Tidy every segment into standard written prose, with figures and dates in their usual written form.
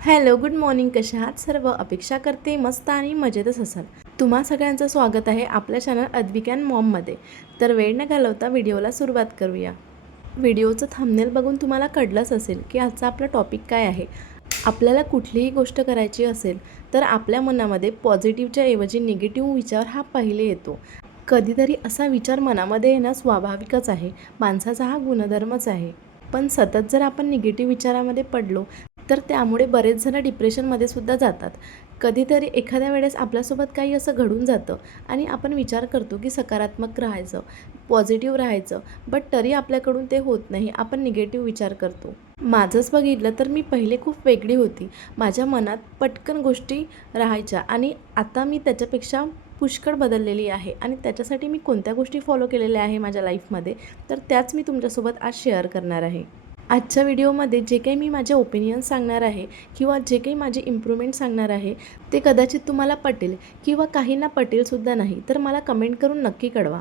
Hello, good morning. कशा आहात सर्व? अपेक्षा करते मस्त आणि मजेतच असाल. तुम्हा सगळ्यांचं स्वागत आहे आपल्या चॅनल अद्विक मॉममध्ये. तर वेळ न घालवता व्हिडिओला सुरुवात करूया. व्हिडिओचं थंबनेल बघून तुम्हाला कळलंच असेल की आजचा आपला टॉपिक काय आहे. आपल्याला कुठलीही गोष्ट करायची असेल तर आपल्या मनामध्ये पॉझिटिव्हच्या ऐवजी निगेटिव्ह विचार हा पहिले येतो. कधीतरी असा विचार मनामध्ये येणं स्वाभाविकच आहे, माणसाचा हा गुणधर्मच आहे. पण सतत जर आपण निगेटिव्ह विचारामध्ये पडलो तर त्यामुळे बरेच जण डिप्रेशनमध्ये सुद्धा जातात. कधीतरी एखाद्या वेळेस आपल्यासोबत काही असं घडून जातं आणि आपण विचार करतो की सकारात्मक राहायचं, पॉझिटिव्ह राहायचं, बट तरी आपल्याकडून ते होत नाही. आपण निगेटिव्ह विचार करतो. माझंच बघितलं तर मी पहिले खूप वेगळी होती. माझ्या मनात पटकन गोष्टी राहायच्या आणि आता मी त्याच्यापेक्षा पुष्कळ बदललेली आहे आणि त्याच्यासाठी मी कोणत्या गोष्टी फॉलो केलेल्या आहे माझ्या लाईफमध्ये, तर त्याच मी तुमच्यासोबत आज शेअर करणार आहे. आजच्या व्हिडिओमध्ये जे काही मी माझे ओपिनियन सांगणार आहे किंवा जे काही माझे इम्प्रूव्हमेंट सांगणार आहे ते कदाचित तुम्हाला पटेल किंवा काहींना पटेलसुद्धा नाही, तर मला कमेंट करून नक्की कळवा.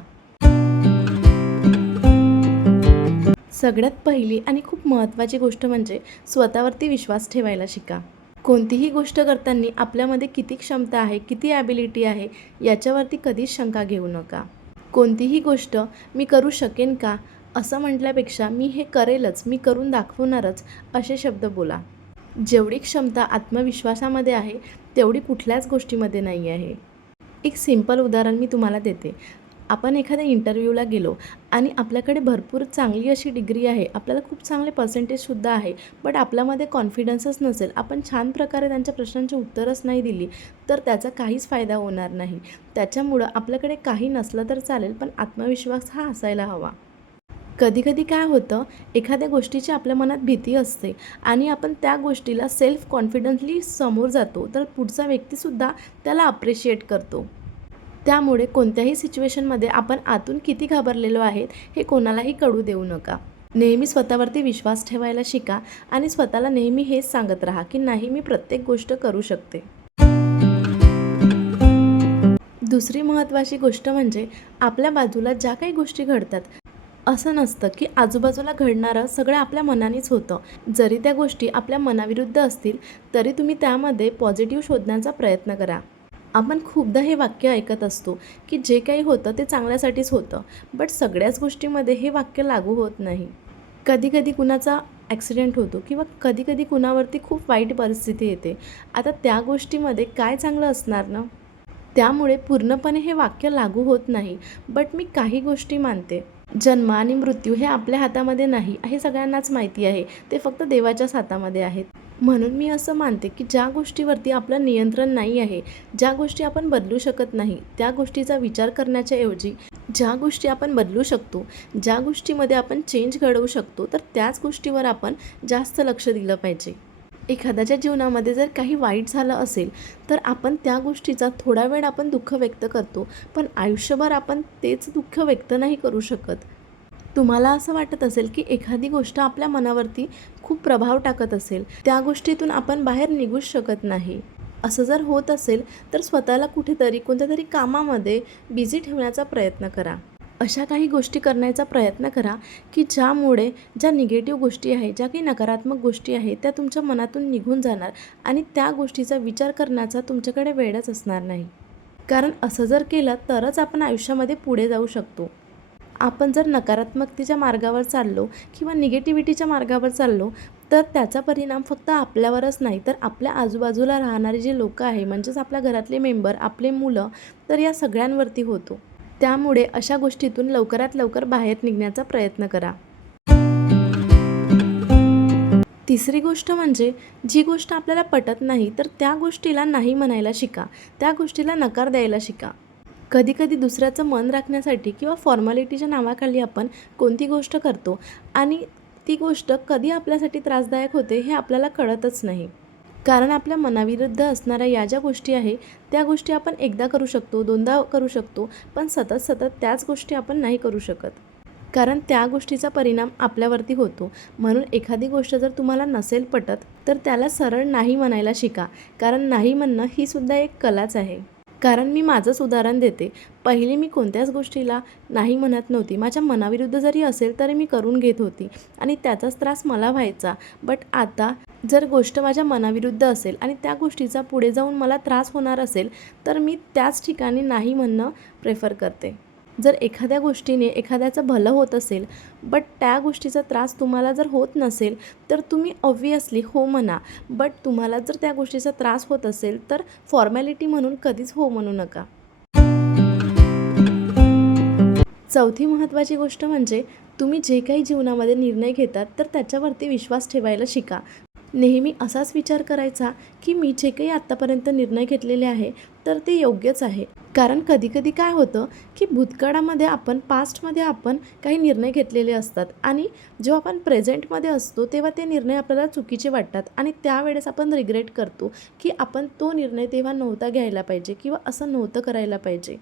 सगळ्यात पहिली आणि खूप महत्त्वाची गोष्ट म्हणजे स्वतःवरती विश्वास ठेवायला शिका. कोणतीही गोष्ट करताना आपल्यामध्ये किती क्षमता आहे, किती ॲबिलिटी आहे याच्यावरती कधीच शंका घेऊ नका. कोणतीही गोष्ट मी करू शकेन का असं म्हटल्यापेक्षा मी हे करेलच, मी करून दाखवणारच असे शब्द बोला. जेवढी क्षमता आत्मविश्वासामध्ये आहे तेवढी कुठल्याच गोष्टीमध्ये नाही आहे. एक सिंपल उदाहरण मी तुम्हाला देते. आपण एखाद्या इंटरव्ह्यूला गेलो आणि आपल्याकडे भरपूर चांगली अशी डिग्री आहे, आपल्याला खूप चांगले पर्सेंटेजसुद्धा आहे, बट आपल्यामध्ये कॉन्फिडन्सच नसेल, आपण छान प्रकारे त्यांच्या प्रश्नांची उत्तरच नाही दिली, तर त्याचा काहीच फायदा होणार नाही. त्याच्यामुळं आपल्याकडे काही नसलं तर चालेल, पण आत्मविश्वास हा असायला हवा. कधीकधी काय होतं, एखाद्या गोष्टीची आपल्या मनात भीती असते आणि आपण त्या गोष्टीला सेल्फ कॉन्फिडन्सली समोर जातो, तर पुढचा व्यक्तीसुद्धा त्याला अप्रिशिएट करतो. त्यामुळे कोणत्याही सिच्युएशनमध्ये आपण आतून किती घाबरलेलो आहेत हे कोणालाही कळू देऊ नका. नेहमी स्वतःवरती विश्वास ठेवायला शिका आणि स्वतःला नेहमी हेच सांगत राहा की नाही, मी प्रत्येक गोष्ट करू शकते. दुसरी महत्त्वाची गोष्ट म्हणजे आपल्या बाजूला ज्या काही गोष्टी घडतात, असं नसतं की आजूबाजूला घडणारं सगळं आपल्या मनानेच होतं. जरी त्या गोष्टी आपल्या मनाविरुद्ध असतील तरी तुम्ही त्यामध्ये पॉझिटिव्ह शोधण्याचा प्रयत्न करा. आपण खूपदा हे वाक्य ऐकत असतो की जे काही होतं ते चांगल्यासाठीच होतं, बट सगळ्याच गोष्टीमध्ये हे वाक्य लागू होत नाही. कधीकधी कुणाचा ॲक्सिडेंट होतो किंवा कधीकधी कुणावरती खूप वाईट परिस्थिती येते. आता त्या गोष्टीमध्ये काय चांगलं असणार ना? त्यामुळे पूर्णपणे हे वाक्य लागू होत नाही. बट मी काही गोष्टी मानते. जन्म आणि मृत्यू हे आपल्या हातामध्ये नाही हे सगळ्यांनाच माहिती आहे, ते फक्त देवाच्याच हातामध्ये आहेत. म्हणून मी असं मानते की ज्या गोष्टीवरती आपलं नियंत्रण नाही आहे, ज्या गोष्टी आपण बदलू शकत नाही, त्या गोष्टीचा विचार करण्याच्या ऐवजी ज्या गोष्टी आपण बदलू शकतो, ज्या गोष्टीमध्ये आपण चेंज घडवू शकतो, तर त्याच गोष्टीवर आपण जास्त लक्ष दिलं पाहिजे. एखाद्याच्या जीवनामध्ये जर काही वाईट झालं असेल तर आपण त्या गोष्टीचा थोडा वेळ आपण दुःख व्यक्त करतो, पण आयुष्यभर आपण तेच दुःख व्यक्त नाही करू शकत. तुम्हाला असं वाटत असेल की एखादी गोष्ट आपल्या मनावरती खूप प्रभाव टाकत असेल, त्या गोष्टीतून आपण बाहेर निघूच शकत नाही. असं जर होत असेल तर स्वतःला कुठेतरी कोणत्यातरी कामामध्ये बिझी ठेवण्याचा प्रयत्न करा. अशा काही गोष्टी करण्याचा प्रयत्न करा की ज्यामुळे ज्या निगेटिव्ह गोष्टी आहेत, ज्या काही नकारात्मक गोष्टी आहेत त्या तुमच्या मनातून निघून जाणार आणि त्या गोष्टीचा विचार करण्याचा तुमच्याकडे वेळच असणार नाही. कारण असं जर केलं तरच आपण आयुष्यामध्ये पुढे जाऊ शकतो. आपण जर नकारात्मकतेच्या मार्गावर चाललो किंवा निगेटिव्हिटीच्या मार्गावर चाललो तर त्याचा परिणाम फक्त आपल्यावरच नाही, तर आपल्या आजूबाजूला राहणारे जे लोक आहे, म्हणजेच आपल्या घरातले मेंबर, आपले मुलं, तर या सगळ्यांवरती होतो. त्यामुळे अशा गोष्टीतून लवकरात लवकर बाहेर निघण्याचा प्रयत्न करा. तिसरी गोष्ट म्हणजे जी गोष्ट आपल्याला पटत नाही तर त्या गोष्टीला नाही म्हणायला शिका, त्या गोष्टीला नकार द्यायला शिका. कधीकधी दुसऱ्याचं मन राखण्यासाठी किंवा फॉर्मॅलिटीच्या नावाखाली आपण कोणती गोष्ट करतो आणि ती गोष्ट कधी आपल्यासाठी त्रासदायक होते हे आपल्याला कळतच नाही. कारण आपल्या मनाविरुद्ध असणाऱ्या या ज्या गोष्टी आहे त्या गोष्टी आपण एकदा करू शकतो, दोनदा करू शकतो, पण सतत सतत त्याच गोष्टी आपण नाही करू शकत. कारण त्या गोष्टीचा परिणाम आपल्यावरती होतो. म्हणून एखादी गोष्ट जर तुम्हाला नसेल पटत तर त्याला सरळ नाही म्हणायला शिका. कारण नाही म्हणणं ही सुद्धा एक कलाच आहे. कारण मी माझंच उदाहरण देते. पहिले मी कोणत्याच गोष्टीला नाही म्हणत नव्हती. माझ्या मनाविरुद्ध जरी असेल तरी मी करून घेत होती आणि त्याचाच त्रास मला व्हायचा. बट आता जर गोष्ट माझ्या मनाविरुद्ध असेल आणि त्या गोष्टीचा पुढे जाऊन मला त्रास होणार असेल, तर मी त्याच ठिकाणी नाही म्हणणं प्रेफर करते. जर एखाद्या गोष्टीने एखाद्याचं भलं होत असेल, बट त्या गोष्टीचा त्रास तुम्हाला जर होत नसेल, तर तुम्ही ऑब्व्हियसली हो म्हणा. बट तुम्हाला जर त्या गोष्टीचा त्रास होत असेल, तर फॉर्मॅलिटी म्हणून कधीच हो म्हणू नका. चौथी महत्त्वाची गोष्ट म्हणजे तुम्ही जे काही जीवनामध्ये निर्णय घेतात, तर त्याच्यावरती विश्वास ठेवायला शिका. नेहमी असाच विचार करायचा की मी जे काही आत्तापर्यंत निर्णय घेतलेले आहे, तर ते योग्यच आहे. कारण कधीकधी काय होतं की भूतकाळामध्ये पास्टमध्ये आपण काही निर्णय घेतलेले असतात आणि जेव्हा आपण प्रेझेंटमध्ये असतो, तेव्हा ते निर्णय आपल्याला चुकीचे वाटतात आणि त्यावेळेस आपण रिग्रेट करतो की आपण तो निर्णय तेव्हा नव्हता घ्यायला पाहिजे किंवा असं नव्हतं करायला पाहिजे.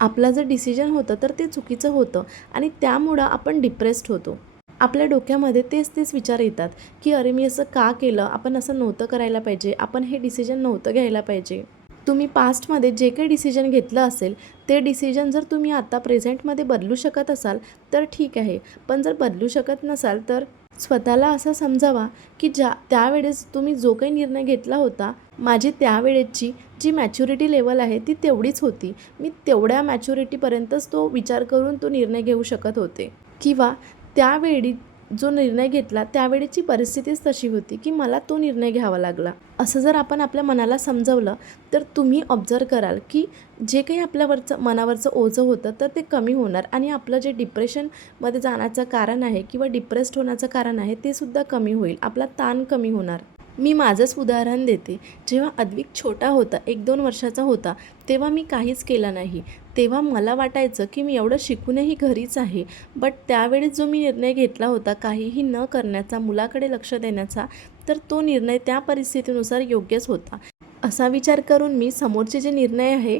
आपलं जे डिसिजन होतं तर ते चुकीचं होतं आणि त्यामुळं आपण डिप्रेस्ड होतो. आपल्या डोक्यामध्ये तेच विचार येतात की अरे मी असं का केलं, आपण असं नव्हतं करायला पाहिजे, आपण हे डिसिजन नव्हतं घ्यायला पाहिजे. तुम्ही पास्टमध्ये जे काही डिसिजन घेतलं असेल, ते डिसिजन जर तुम्ही आता प्रेझेंटमध्ये बदलू शकत असाल तर ठीक आहे, पण जर बदलू शकत नसाल तर स्वतःला असं समजावा की त्यावेळेस तुम्ही जो काही निर्णय घेतला होता, माझी त्यावेळेची जी मॅच्युरिटी लेवल आहे ती तेवढीच होती. मी तेवढ्या मॅच्युरिटीपर्यंतच तो विचार करून तो निर्णय घेऊ शकत होते किंवा त्यावेळी जो निर्णय घेतला त्यावेळेची परिस्थितीच तशी होती की मला तो निर्णय घ्यावा लागला. असं जर आपण आपल्या मनाला समजवलं, तर तुम्ही ऑब्झर्व कराल की जे काही आपल्यावरचं मनावरचं ओझं होतं तर ते कमी होणार आणि आपलं जे डिप्रेशनमध्ये जाण्याचं कारण आहे किंवा डिप्रेस्ड होण्याचं कारण आहे ते सुद्धा कमी होईल. आपला ताण कमी होणार. मी माझंच उदाहरण देते. जेव्हा अद्विक छोटा होता, 1-2 वर्षाचा होता, तेव्हा मी काहीच केलं नाही. तेव्हा मला वाटायचं की मी एवढं शिकूनही घरीच आहे. बट त्यावेळेस जो मी निर्णय घेतला होता काहीही न करण्याचा, मुलाकडे लक्ष देण्याचा, तर तो निर्णय त्या परिस्थितीनुसार योग्यच होता. असा विचार करून मी समोरचे जे निर्णय आहे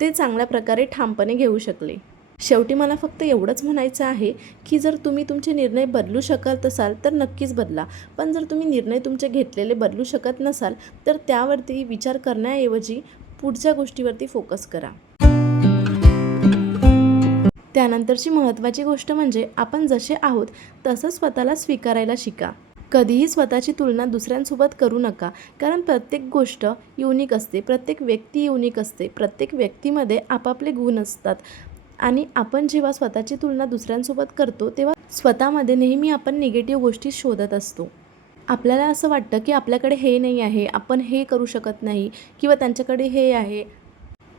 ते चांगल्या प्रकारे ठामपणे घेऊ शकले. शेवटी मला फक्त एवढंच म्हणायचं आहे की जर तुम्ही तुमचे निर्णय बदलू शकत असाल तर नक्कीच बदला. पण जर तुम्ही निर्णय तुमचे घेतलेले बदलू शकत नसाल, तर त्यावरती विचार करण्याऐवजी पुढच्या गोष्टीवरती फोकस करा. त्यानंतरची महत्त्वाची गोष्ट म्हणजे आपण जसे आहोत तसं स्वतःला स्वीकारायला शिका. कधीही स्वतःची तुलना दुसऱ्यांसोबत करू नका. कारण प्रत्येक गोष्ट युनिक असते, प्रत्येक व्यक्ती युनिक असते, प्रत्येक व्यक्तीमध्ये आपापले गुण असतात आणि आपण जेव्हा स्वतःची तुलना दुसऱ्यांसोबत करतो, तेव्हा स्वतःमध्ये नेहमी आपण निगेटिव्ह गोष्टी शोधत असतो. आपल्याला असं वाटतं की आपल्याकडे हे नाही आहे, आपण हे करू शकत नाही किंवा त्यांच्याकडे हे आहे.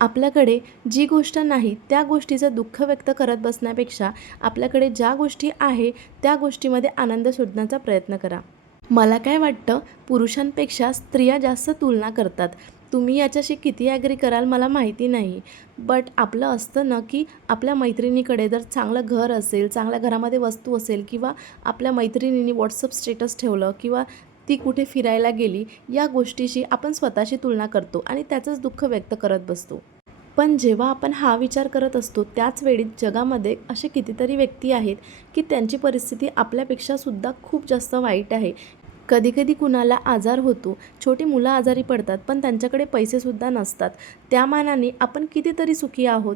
आपल्याकडे जी गोष्ट नाही त्या गोष्टीचं दुःख व्यक्त करत बसण्यापेक्षा आपल्याकडे ज्या गोष्टी आहे त्या गोष्टीमध्ये आनंद शोधण्याचा प्रयत्न करा. मला काय वाटतं, पुरुषांपेक्षा स्त्रिया जास्त तुलना करतात. तुम्ही याच्याशी किती ॲग्री कराल मला माहिती नाही. बट आपलं असतं ना की आपल्या मैत्रिणीकडे जर चांगलं घर असेल, चांगल्या घरामध्ये वस्तू असेल किंवा आपल्या मैत्रिणींनी व्हॉट्सअप स्टेटस ठेवलं किंवा ती कुठे फिरायला गेली, या गोष्टीशी आपण स्वतःची तुलना करतो आणि त्याचंच दुःख व्यक्त करत बसतो. पण जेव्हा आपण हा विचार करत असतो त्याच वेळी जगामध्ये असे कितीतरी व्यक्ती आहेत की त्यांची परिस्थिती आपल्यापेक्षासुद्धा खूप जास्त वाईट आहे. कधीकधी कुणाला आजार होतो, छोटी मुलं आजारी पडतात, पण त्यांच्याकडे पैसेसुद्धा नसतात. त्या मानाने आपण कितीतरी सुखी आहोत.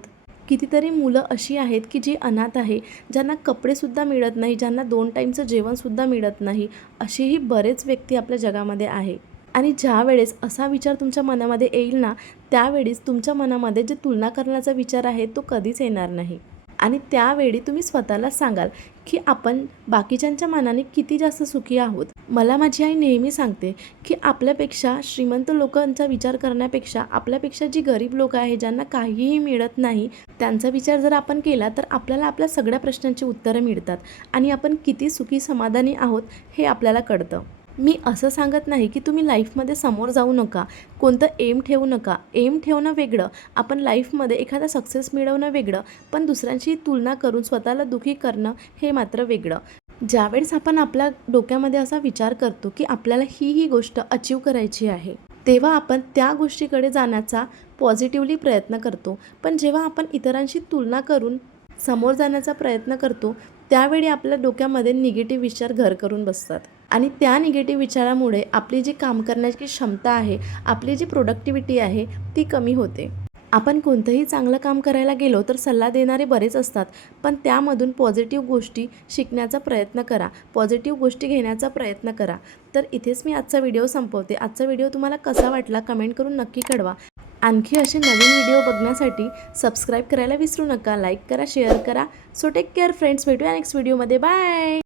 कितीतरी मुलं अशी आहेत की जी अनाथ आहे, ज्यांना कपडेसुद्धा मिळत नाही, ज्यांना 2 टाईमचं जेवणसुद्धा मिळत नाही. असेही बरेच व्यक्ती आपल्या जगामध्ये आहे. आणि ज्यावेळेस असा विचार तुमच्या मनामध्ये येईल ना, त्यावेळीच तुमच्या मनामध्ये जे तुलना करण्याचा विचार आहे तो कधीच येणार नाही. आणि त्यावेळी तुम्ही स्वतःला सांगाल की आपण बाकीच्यांच्या मानाने किती जास्त सुखी आहोत. मला माझी आई नेहमी सांगते की आपल्यापेक्षा श्रीमंत लोकांचा विचार करण्यापेक्षा आपल्यापेक्षा जी गरीब लोकं आहे, ज्यांना काहीही मिळत नाही, त्यांचा विचार जर आपण केला तर आपल्याला आपल्या सगळ्या प्रश्नांची उत्तरं मिळतात आणि आपण किती सुखी समाधानी आहोत हे आपल्याला कळतं. मी असं सांगत नाही की तुम्ही लाईफमध्ये समोर जाऊ नका, कोणतं एम ठेवू नका. एम ठेवणं वेगळं, आपण लाईफमध्ये एखादा सक्सेस मिळवणं वेगळं, पण दुसऱ्यांशी तुलना करून स्वतःला दुःखी करणं हे मात्र वेगळं. ज्यावेळेस आपण आपल्या डोक्यामध्ये असा विचार करतो की आपल्याला ही गोष्ट अचीव करायची आहे, तेव्हा आपण त्या गोष्टीकडे जाण्याचा पॉझिटिव्हली प्रयत्न करतो. पण जेव्हा आपण इतरांशी तुलना करून समोर जाण्याचा प्रयत्न करतो, त्यावेळी आपल्या डोक्यामध्ये निगेटिव्ह विचार घर करून बसतात आणि त्या निगेटिव्ह विचारामुळे आपली जी काम करण्याची क्षमता आहे, आपली जी प्रोडक्टिव्हिटी आहे ती कमी होते. आपण कोणतंही चांगलं काम करायला गेलो तर सल्ला देणारे बरेच असतात, पण त्यामधून पॉझिटिव्ह गोष्टी शिकण्याचा प्रयत्न करा, पॉझिटिव्ह गोष्टी घेण्याचा प्रयत्न करा. तर इथेच मी आजचा व्हिडिओ संपवते. आजचा व्हिडिओ तुम्हाला कसा वाटला कमेंट करून नक्की कळवा. आणखी असे नवीन व्हिडिओ बघण्यासाठी सबस्क्राईब करायला विसरू नका. लाईक करा, शेअर करा. So take care friends. भेटूया नेक्स्ट व्हिडिओमध्ये. बाय.